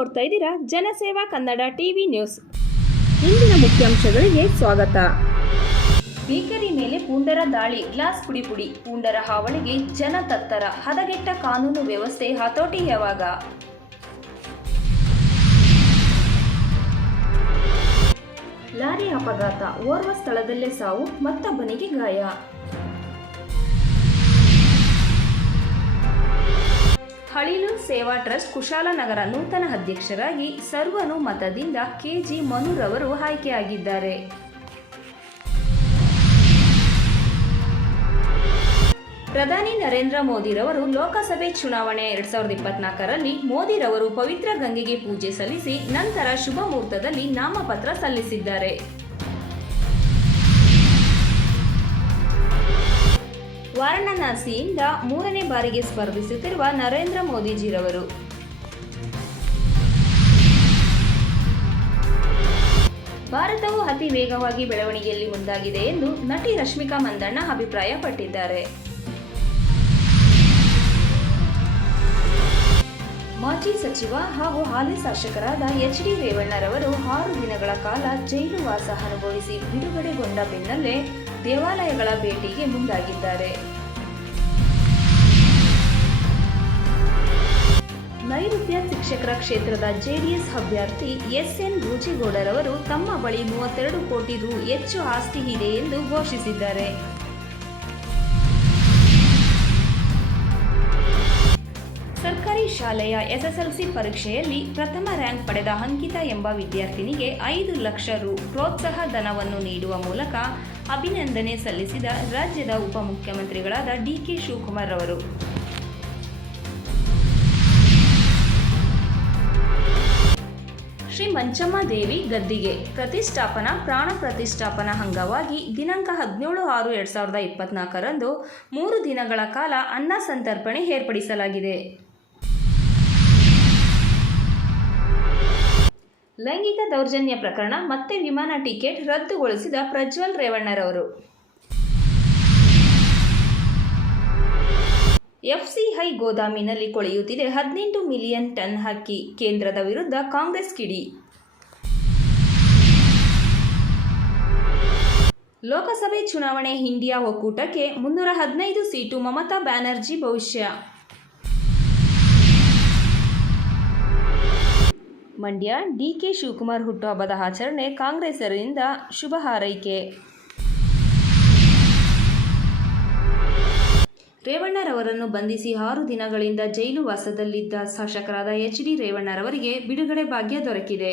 ನೋಡ್ತಾ ಇದ್ದೀರಾ ಜನಸೇವಾ ಕನ್ನಡ ಟಿವಿ ನ್ಯೂಸ್. ಇಂದಿನ ಮುಖ್ಯಾಂಶಗಳಿಗೆ ಸ್ವಾಗತ. ಬೇಕರಿ ಮೇಲೆ ಪುಂಡರ ದಾಳಿ, ಗ್ಲಾಸ್ ಪುಡಿ, ಪುಂಡರ ಹಾವಳಿಗೆ ಜನ ತತ್ತರ, ಹದಗೆಟ್ಟ ಕಾನೂನು ವ್ಯವಸ್ಥೆ ಹತೋಟಿ ಯಾವಾಗ? ಲಾರಿ ಅಪಘಾತ, ಓರ್ವ ಸ್ಥಳದಲ್ಲೇ ಸಾವು, ಮತ್ತೊಬ್ಬನಿಗೆ ಗಾಯ. ಹಳಿಲು ಸೇವಾ ಟ್ರಸ್ಟ್ ಕುಶಾಲನಗರ ನೂತನ ಅಧ್ಯಕ್ಷರಾಗಿ ಸರ್ವಾನುಮತದಿಂದ ಕೆಜಿ ಮನುರವರು ಆಯ್ಕೆಯಾಗಿದ್ದಾರೆ. ಪ್ರಧಾನಿ ನರೇಂದ್ರ ಮೋದಿರವರು ಲೋಕಸಭೆ ಚುನಾವಣೆ 2024ರಲ್ಲಿ ಮೋದಿರವರು ಪವಿತ್ರ ಗಂಗೆಗೆ ಪೂಜೆ ಸಲ್ಲಿಸಿ ನಂತರ ಶುಭ ಮುಹೂರ್ತದಲ್ಲಿ ನಾಮಪತ್ರ ಸಲ್ಲಿಸಿದ್ದಾರೆ. ವಾರಣಾಸಿಯಿಂದ 3ನೇ ಬಾರಿಗೆ ಸ್ಪರ್ಧಿಸುತ್ತಿರುವ ನರೇಂದ್ರ ಮೋದಿಜಿರವರು ಭಾರತವು ಅತಿ ವೇಗವಾಗಿ ಬೆಳವಣಿಗೆಯಲ್ಲಿ ಮುಂದಾಗಿದೆ ಎಂದು ನಟಿ ರಶ್ಮಿಕಾ ಮಂದಣ್ಣ ಅಭಿಪ್ರಾಯಪಟ್ಟಿದ್ದಾರೆ. ಮಾಜಿ ಸಚಿವ ಹಾಗೂ ಹಾಲಿ ಶಾಸಕರಾದ ಎಚ್.ಡಿ. ರೇವಣ್ಣರವರು 6 ದಿನಗಳ ಕಾಲ ಜೈಲು ವಾಸ ಅನುಭವಿಸಿ ಬಿಡುಗಡೆಗೊಂಡ ಬೆನ್ನಲ್ಲೇ ದೇವಾಲಯಗಳ ಭೇಟಿಗೆ ಮುಂದಾಗಿದ್ದಾರೆ. ನೈಋತ್ಯ ಶಿಕ್ಷಕರ ಕ್ಷೇತ್ರದ ಜೆಡಿಎಸ್ ಅಭ್ಯರ್ಥಿ ಎಸ್.ಎನ್. ರೂಚೇಗೌಡರವರು ತಮ್ಮ ಬಳಿ 32 ಕೋಟಿ ರು ಹೆಚ್ಚು ಆಸ್ತಿ ಇದೆ ಎಂದು ಘೋಷಿಸಿದ್ದಾರೆ. ಸರ್ಕಾರಿ ಶಾಲೆಯ ಎಸ್ಎಸ್ಎಲ್ಸಿ ಪರೀಕ್ಷೆಯಲ್ಲಿ ಪ್ರಥಮ ರ್ಯಾಂಕ್ ಪಡೆದ ಅಂಕಿತಾ ಎಂಬ ವಿದ್ಯಾರ್ಥಿನಿಗೆ 5 ಲಕ್ಷ ರು ಪ್ರೋತ್ಸಾಹ ಧನವನ್ನು ನೀಡುವ ಮೂಲಕ ಅಭಿನಂದನೆ ಸಲ್ಲಿಸಿದ ರಾಜ್ಯದ ಉಪಮುಖ್ಯಮಂತ್ರಿಗಳಾದ ಡಿ.ಕೆ. ಶಿವಕುಮಾರ್ ಅವರು ಶ್ರೀ ಮಂಚಮ್ಮ ದೇವಿ ಗದ್ದಿಗೆ ಪ್ರತಿಷ್ಠಾಪನಾ ಪ್ರಾಣ ಪ್ರತಿಷ್ಠಾಪನಾ ಅಂಗವಾಗಿ ದಿನಾಂಕ 17/6/2024ರಂದು 3 ದಿನಗಳ ಕಾಲ ಅನ್ನ ಸಂತರ್ಪಣೆ ಏರ್ಪಡಿಸಲಾಗಿದೆ. ಲೈಂಗಿಕ ದೌರ್ಜನ್ಯ ಪ್ರಕರಣ ಮತ್ತೆ ವಿಮಾನ ಟಿಕೆಟ್ ರದ್ದುಗೊಳಿಸಿದ ಪ್ರಜ್ವಲ್ ರೇವಣ್ಣರವರು ಎಫ್ಸಿಐ ಗೋದಾಮಿನಲ್ಲಿ ಕೊಳೆಯುತ್ತಿದೆ 18 ಮಿಲಿಯನ್ ಟನ್ ಅಕ್ಕಿ, ಕೇಂದ್ರದ ವಿರುದ್ಧ ಕಾಂಗ್ರೆಸ್ ಕಿಡಿ. ಲೋಕಸಭೆ ಚುನಾವಣೆ ಇಂಡಿಯಾ ಒಕ್ಕೂಟಕ್ಕೆ 315 ಸೀಟು, ಮಮತಾ ಬ್ಯಾನರ್ಜಿ ಭವಿಷ್ಯ. ಮಂಡ್ಯ ಡಿ.ಕೆ. ಶಿವಕುಮಾರ್ ಹುಟ್ಟುಹಬ್ಬದ ಆಚರಣೆ, ಕಾಂಗ್ರೆಸ್ಸರಿಂದ ಶುಭ ಹಾರೈಕೆ. ರೇವಣ್ಣರವರನ್ನು ಬಂಧಿಸಿ 6 ದಿನಗಳಿಂದ ಜೈಲು ವಾಸದಲ್ಲಿದ್ದ ಶಾಸಕರಾದ ಎಚ್.ಡಿ. ರೇವಣ್ಣರವರಿಗೆ ಬಿಡುಗಡೆ ಭಾಗ್ಯ ದೊರಕಿದೆ.